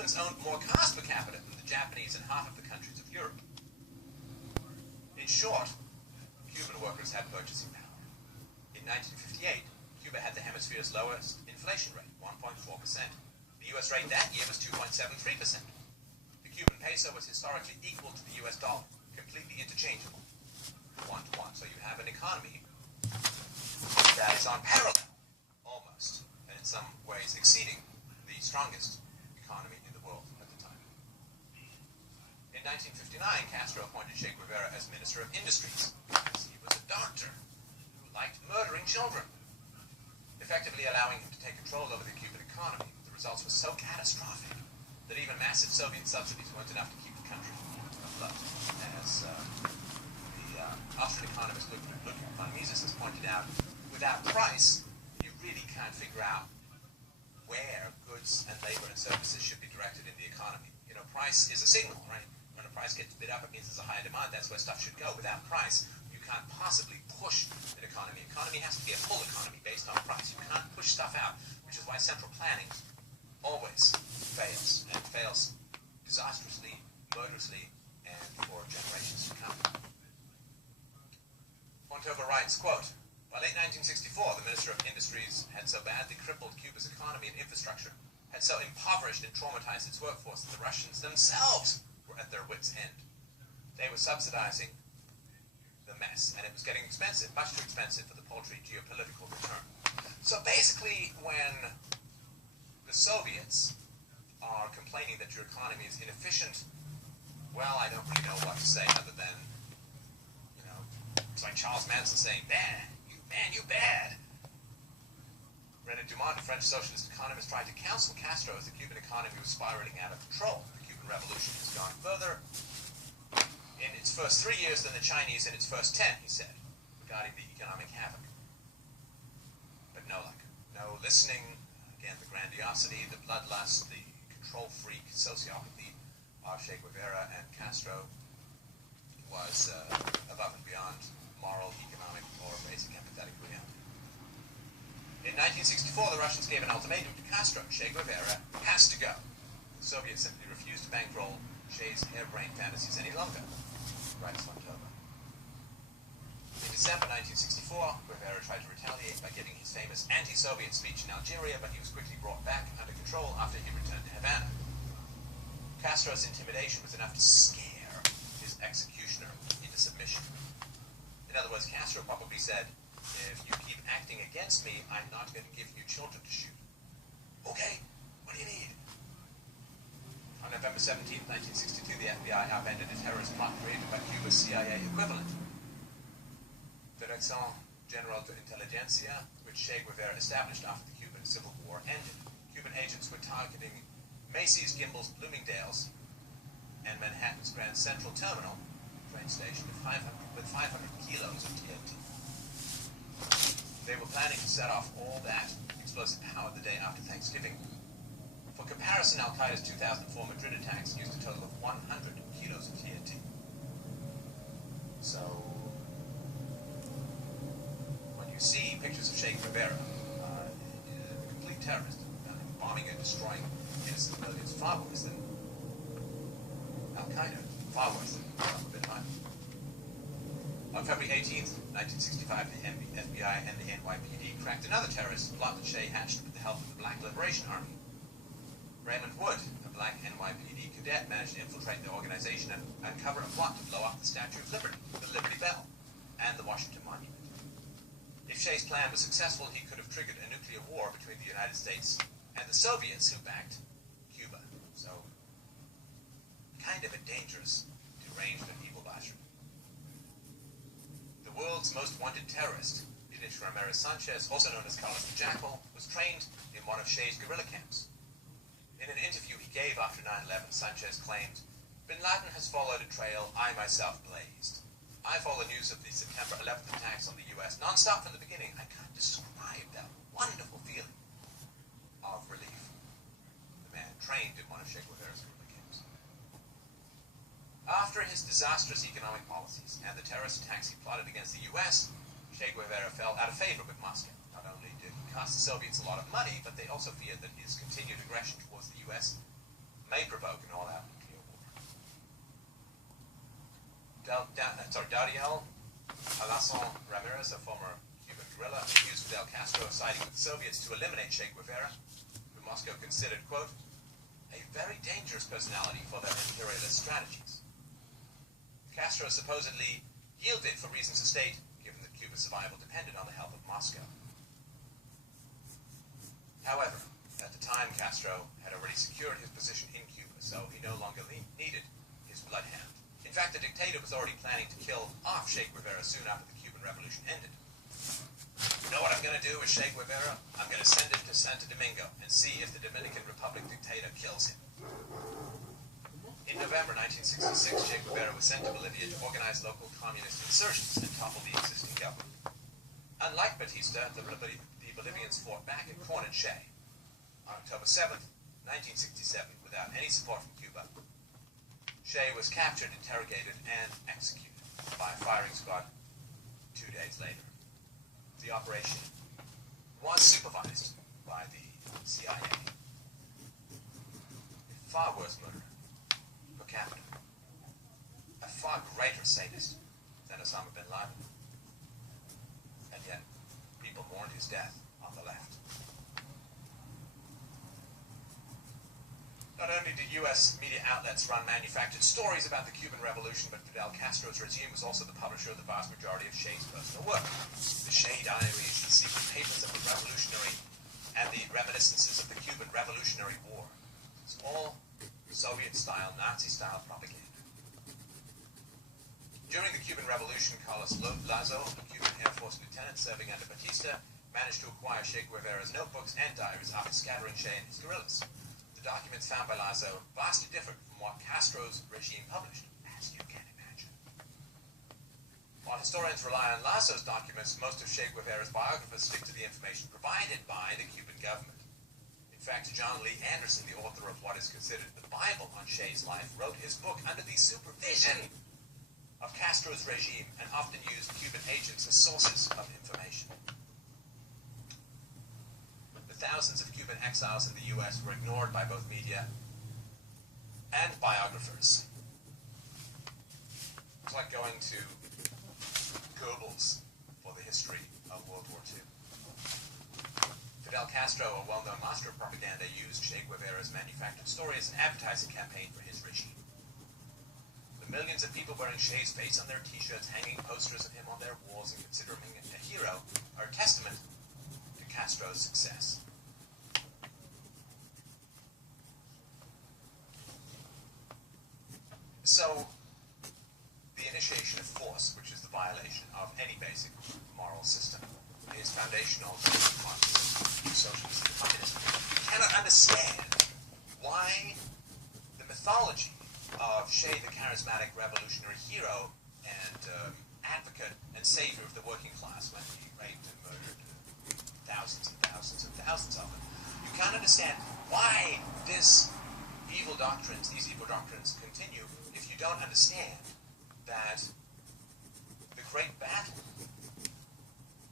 Cubans owned more cars per capita than the Japanese and half of the countries of Europe. In short, Cuban workers had purchasing power. In 1958, Cuba had the hemisphere's lowest inflation rate, 1.4%. The US rate that year was 2.73%. The Cuban peso was historically equal to the US dollar, completely interchangeable, 1-to-1. So you have an economy that is on parallel, almost, and in some ways exceeding the strongest economy in the world at the time. In 1959, Castro appointed Che Guevara as Minister of Industries because he was a doctor who liked murdering children, effectively allowing him to take control over the Cuban economy. The results were so catastrophic that even massive Soviet subsidies weren't enough to keep the country afloat. As the Austrian economist Ludwig von Mises has pointed out, without price, you really can't figure out where goods and labor and services should be directed in the economy. You know, price is a signal, right? When a price gets bid up, it means there's a higher demand. That's where stuff should go. Without price, you can't possibly push an economy. Economy has to be a full economy based on price. You can't push stuff out, which is why central planning always fails, and fails disastrously, murderously, and for generations to come. Fontova writes, quote, by late 1964, the Minister of Industries had so badly crippled Cuba's economy and infrastructure, had so impoverished and traumatized its workforce that the Russians themselves were at their wits' end. They were subsidizing the mess, and it was getting expensive, much too expensive for the paltry geopolitical return. So basically, when the Soviets are complaining that your economy is inefficient, well, I don't really know what to say other than, you know, it's like Charles Manson saying, bad, you bad. René Dumont, a French socialist economist, tried to counsel Castro as the Cuban economy was spiraling out of control. The Cuban Revolution has gone further in its first 3 years than the Chinese in its first 10, he said, regarding the economic havoc. But no luck. No listening. Again, the grandiosity, the bloodlust, the control freak sociopathy of Che Guevara and Castro was above and beyond moral, economic, or basic empathetic reality. In 1964, the Russians gave an ultimatum to Castro. Che Guevara has to go. The Soviets simply refused to bankroll Che's harebrained fantasies any longer, writes Fontova. In December 1964, Guevara tried to retaliate by giving his famous anti-Soviet speech in Algeria, but he was quickly brought back under control after he returned to Havana. Castro's intimidation was enough to scare his executioner into submission. In other words, Castro probably said, if you keep acting against me, I'm not going to give you children to shoot. Okay, what do you need? On November 17, 1962, the FBI upended a terrorist plot created by Cuba's CIA equivalent, Dirección General de Inteligencia, which Che Guevara established after the Cuban Civil War ended. Cuban agents were targeting Macy's, Gimbel's, Bloomingdale's, and Manhattan's Grand Central Terminal train station with 500 kilos of TNT. They were planning to set off all that explosive power the day after Thanksgiving. For comparison, Al-Qaeda's 2004 Madrid attacks used a total of 100 kilos of TNT. So, when you see pictures of Che Guevara, a complete terrorist, bombing and destroying innocent millions, far worse than Al-Qaeda, far worse than Osama bin Laden. On February 18th, 1965, the FBI and the NYPD cracked another terrorist plot that Che hatched with the help of the Black Liberation Army. Raymond Wood, a black NYPD cadet, managed to infiltrate the organization and uncover a plot to blow up the Statue of Liberty, the Liberty Bell, and the Washington Monument. If Che's plan was successful, he could have triggered a nuclear war between the United States and the Soviets who backed Cuba. So, kind of a dangerous, deranged, and evil bastard. The world's most wanted terrorist, Dinesh Ramirez Sanchez, also known as Carlos the Jackal, was trained in one of Che's guerrilla camps. In an interview he gave after 9/11, Sanchez claimed, Bin Laden has followed a trail I myself blazed. I follow news of the September 11th attacks on the U.S. non-stop from the beginning. I can't describe that wonderful feeling of relief. The man trained in one of Che Guevara's guerrilla camps. After his disastrous economic policies and the terrorist attacks he plotted against the U.S., Che Guevara fell out of favor with Moscow. Not only did he cost the Soviets a lot of money, but they also feared that his continued aggression towards the U.S. may provoke an all-out nuclear war. Dariel Alassane Ramirez, a former Cuban guerrilla, accused Fidel Castro of siding with the Soviets to eliminate Che Guevara, who Moscow considered, quote, a very dangerous personality for their imperialist strategies. Castro supposedly yielded for reasons of state, given that Cuba's survival depended on the help of Moscow. However, at the time, Castro had already secured his position in Cuba, so he no longer needed his bloodhound. In fact, the dictator was already planning to kill off Che Guevara soon after the Cuban Revolution ended. You know what I'm going to do with Che Guevara? I'm going to send him to Santo Domingo and see if the Dominican Republic dictator kills him. In November 1966, Che Guevara was sent to Bolivia to organize local communist insurgents and topple the existing government. Unlike Batista, the Bolivians fought back and cornered Che. On October 7th, 1967, without any support from Cuba, Che was captured, interrogated, and executed by a firing squad 2 days later. The operation was supervised by the CIA. A far worse murder per capita. A far greater sadist than Osama bin Laden. And yet, people mourned his death on the left. Not only did U.S. media outlets run manufactured stories about the Cuban Revolution, but Fidel Castro's regime was also the publisher of the vast majority of Che's personal work. The Che diaries, the secret papers of the revolutionary, and the reminiscences of the Cuban Revolutionary War. It's all Soviet-style, Nazi-style propaganda. During the Cuban Revolution, Carlos Lazo, a Cuban Air Force lieutenant serving under Batista, managed to acquire Che Guevara's notebooks and diaries after scattering Che and his guerrillas. The documents found by Lazo vastly differed from what Castro's regime published, as you can imagine. While historians rely on Lazo's documents, most of Che Guevara's biographers stick to the information provided by the Cuban government. In fact, John Lee Anderson, the author of what is considered the Bible on Che's life, wrote his book under the supervision of Castro's regime and often used Cuban agents as sources of information. Thousands of Cuban exiles in the U.S. were ignored by both media and biographers. It's like going to Goebbels for the history of World War II. Fidel Castro, a well-known master of propaganda, used Che Guevara's manufactured story as an advertising campaign for his regime. The millions of people wearing Che's face on their t-shirts, hanging posters of him on their walls, and considering him a hero are a testament to Castro's success. So, the initiation of force, which is the violation of any basic moral system, is foundational to socialism and communism. You cannot understand why the mythology of Che, the charismatic revolutionary hero and advocate and savior of the working class, when he raped and murdered thousands and thousands and thousands of them. You can't understand why these evil doctrines continue if you don't understand that the great battle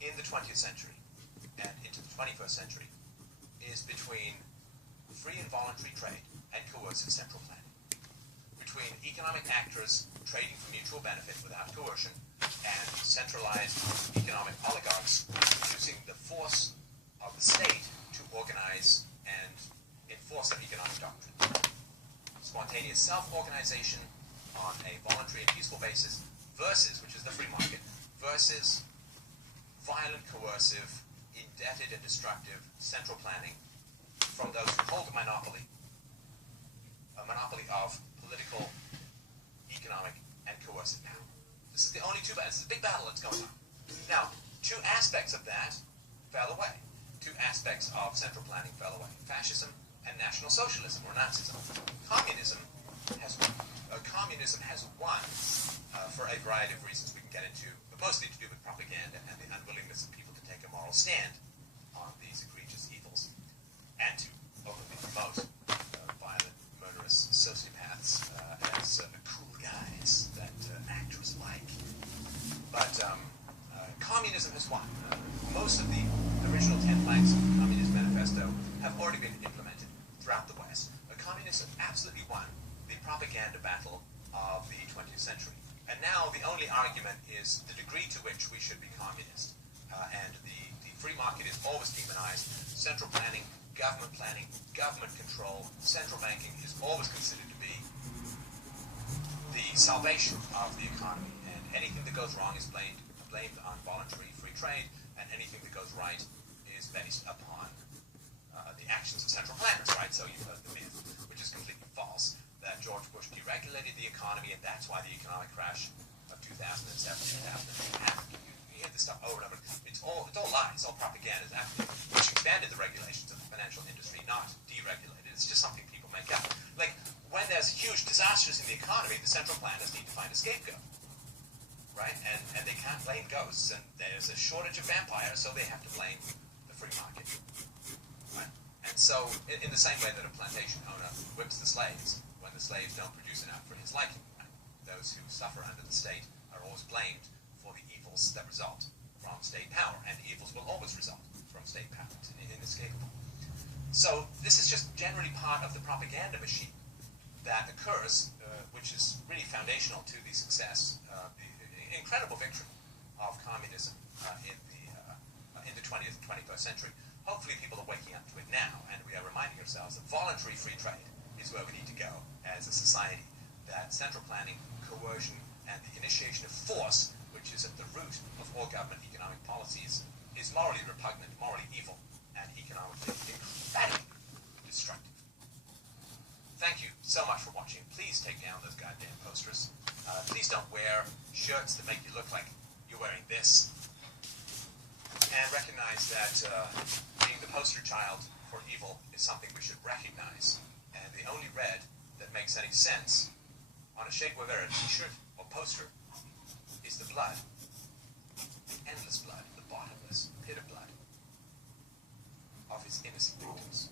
in the 20th century and into the 21st century is between free and voluntary trade and coercive central planning. Between economic actors trading for mutual benefit without coercion and centralized economic oligarchs using the force of the state to organize and enforce their economic doctrine. Spontaneous self-organization on a voluntary and peaceful basis versus, which is the free market, versus violent, coercive, indebted and destructive central planning from those who hold a monopoly of political, economic, and coercive power. This is the only two battles. This is a big battle that's going on. Now, two aspects of that fell away. Two aspects of central planning fell away. Fascism and National Socialism, or Nazism. Communism has won for a variety of reasons we can get into, but mostly to do with propaganda and the unwillingness of people to take a moral stand on these egregious evils, and to openly promote violent, murderous sociopaths as cool guys that actors like. But communism has won. Most of the original 10 planks of the Communist Manifesto have already been implemented throughout the West. communists have absolutely won the propaganda battle of the 20th century. And now the only argument is the degree to which we should be communist. And the free market is always demonized. Central planning, government control, central banking is always considered to be the salvation of the economy. And anything that goes wrong is blamed on voluntary free trade, and anything that goes right is based upon the actions of central planners, right? So you've heard the myth, which is completely false, that George Bush deregulated the economy, and that's why the economic crash of 2007, 2008 happened. You hear this stuff over and over. It's all lies, it's all propaganda. Bush expanded the regulations of the financial industry, not deregulated. It's just something people make up. Like, when there's huge disasters in the economy, the central planners need to find a scapegoat, right? And they can't blame ghosts, and there's a shortage of vampires, so they have to blame the free market, right? And so, in the same way that a plantation owner whips the slaves when the slaves don't produce enough for his liking, right? Those who suffer under the state are always blamed for the evils that result from state power, and evils will always result from state power. It's inescapable. So this is just generally part of the propaganda machine that occurs, which is really foundational to the success, the incredible victory of communism in the 20th and 21st century. Hopefully people are waking up to it now, and we are reminding ourselves that voluntary free trade is where we need to go as a society, that central planning, coercion, and the initiation of force, which is at the root of all government economic policies, is morally repugnant, morally evil, and economically emphatically destructive. Thank you so much for watching. Please take down those goddamn posters. Please don't wear shirts that make you look like you're wearing this. And recognize that being the poster child for evil is something we should recognize. And the only red that makes any sense on a Che Guevara t-shirt or poster is the blood, the endless blood, the bottomless pit of blood of his innocent victims.